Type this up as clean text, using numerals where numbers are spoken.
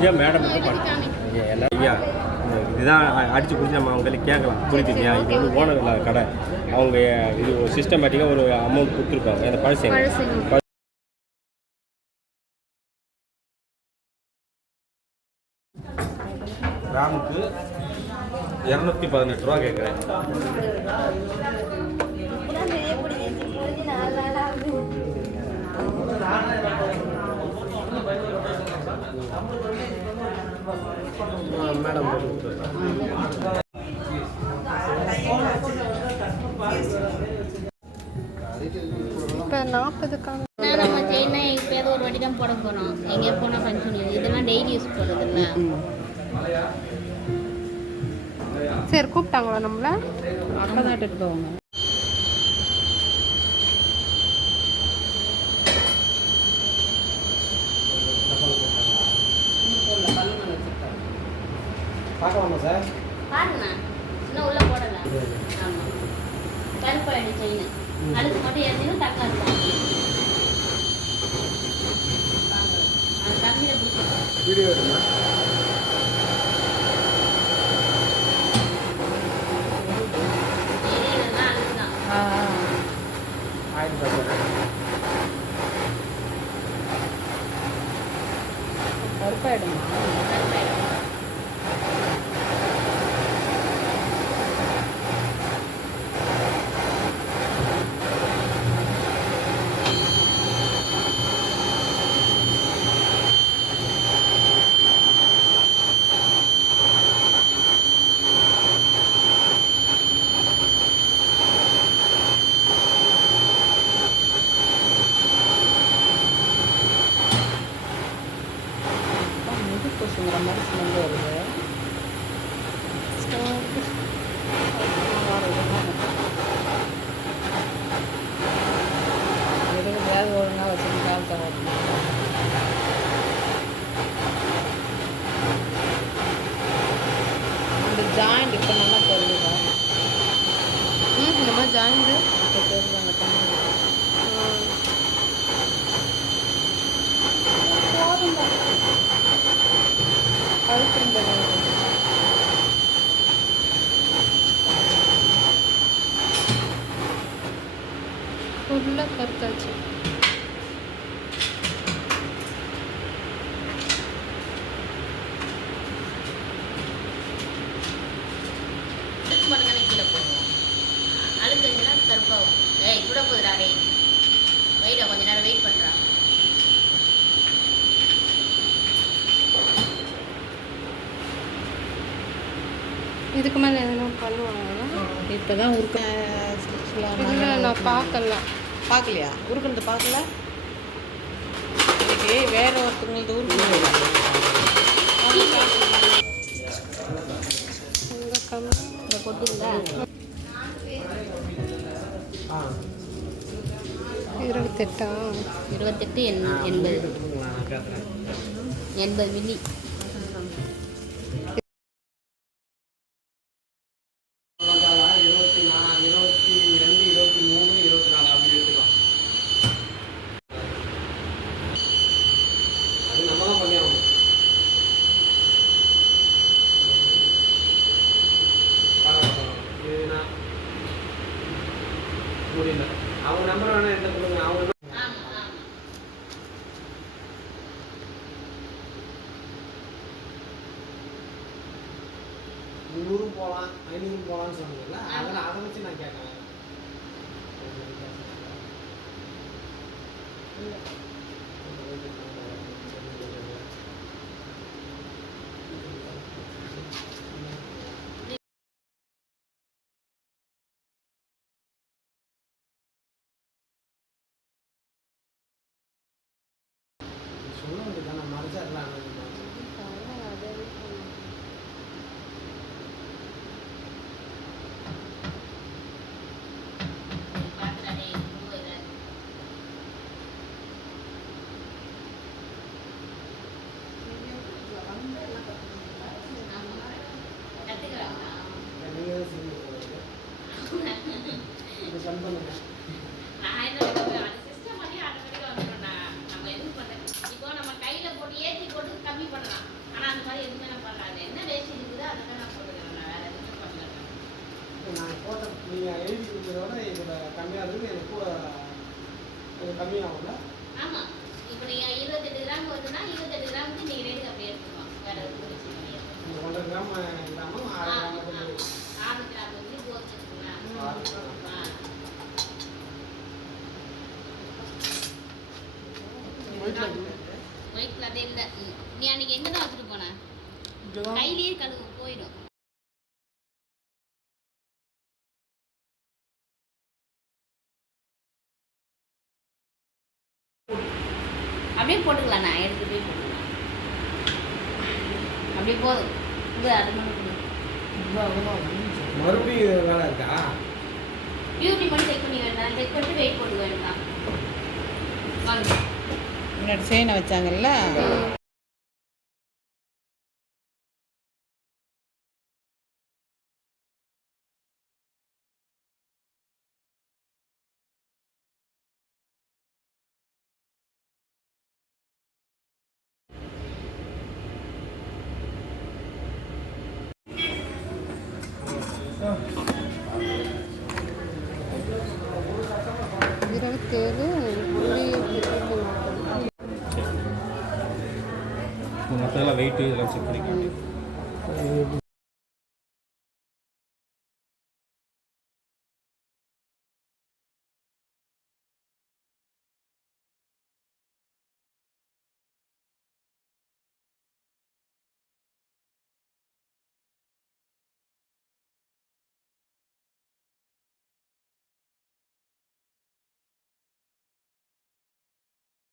முடிஞ்சால் மேடம் எல்லாம் ஐயா இதுதான் அடித்து பிடிச்சி நம்ம அவங்க கையில் கேட்கலாம் புரியுதுங்க. இது வந்து ஓனர் இல்லாத கடை. அவங்க இது ஒரு சிஸ்டமேட்டிக்காக ஒரு அமௌண்ட் கொடுத்துருப்பாங்க. அந்த பழசு கிராமுக்கு 218 ரூபா கேட்குறேன். மேடம் இப்போ 40க்கான நம்ம செயினா எப்பயாவது ஒரு வாட்டி தான் போட போகிறோம். எங்கேயா போனால் ஃபங்க்ஷன் இதெல்லாம் டெய்லி யூஸ் பண்ணுறதில்ல. சரி கூப்பிட்டாங்களா நம்மள? அக்கா தான் எடுத்துட்டு போவாங்க. பார்க்கலாமா சார்? பாருங்கண்ணா, இன்னும் உள்ளே போடலை. ஆமாம், கருப்பாயிடு செயின் அதுக்கு மட்டும் ஏற்றினா டக்கா இருக்கும். அது தண்ணியில் பிடிச்சி வீடியோ எடுங்க. கருப்பாயிடுமா? கொசுங்கிற மாதிரி ஸ்மெல் வருது. எதுக்கு வேறு ஒழுங்காக வச்சுட்டு கால் தராது. இந்த ஜாயிண்ட் இப்போ நல்லா தெரியுதா? இந்த மாதிரி ஜாயிண்ட் இப்போ தெரியுதாங்க தண்ணி ஃபுல்லாக கருத்தாச்சு. கீழே போடுவோம். அழுக்குங்கன்னா கருப்பாகும். ஏய் கூட போதுடா, டே வெயிட்டா கொஞ்ச நேரம் வெயிட் பண்ணுறா. இதுக்கு மேலே எதுனா பண்ணுவாங்க? இப்போ தான் இல்லை, நான் பார்க்கலையா? உருக்குனது பார்க்கல. இதுக்கு வேற ஒருத்தவங்களுக்கு உருக்குனது கொட்டிருந்தா 28 80 மில்லி. அவங்க நம்பர் வேணா எடுத்து கொடுங்க. அவங்க 100 போகலாம் 500 போகலான்னு சொன்னீங்கல்ல, அதெல்லாம் அதை வச்சு நான் கேட்டேன். சொல்ல வேண்டியதானே, மறைச்சிடலாம். போட்டு ஏற்றி போட்டு ஆமாம், இப்போ நீங்கள் 28 கிராம் வருதுன்னா 28 கிராமுக்கு நீங்கள் ரேட்டுக்கு அப்படியே எடுத்துக்கலாம். வேறு எதுவும் பிரச்சனை கிடையாது. 1 கிராம் இல்லாமல் 6 கிராம் 6 கிராம் வந்து போதும் வச்சுக்கலாம். ஒயிட் கிளாத்தே இல்லை. நீ அன்னைக்கு எங்கே தான் வச்சுட்டு போன? கையிலேயே கழுவு போயிடும். அப்படியே போட்டுக்கலாம், நான் எடுத்து போய் போட்டுக்கலாம். அப்படியே போதும். இது அது மட்டும் மறுபடியும் வேலை இருக்கா? பியூட்டி மட்டும் செக் பண்ணி வேண்டாம். செக் பண்ணிட்டு வெயிட் போட்டு வேண்டாம். வாங்க. முன்னாடி செயினை வச்சாங்கல்ல. மற்றதெல்லாம் வெயிட்டு இதெல்லாம் செக் பண்ணிக்கலாம்.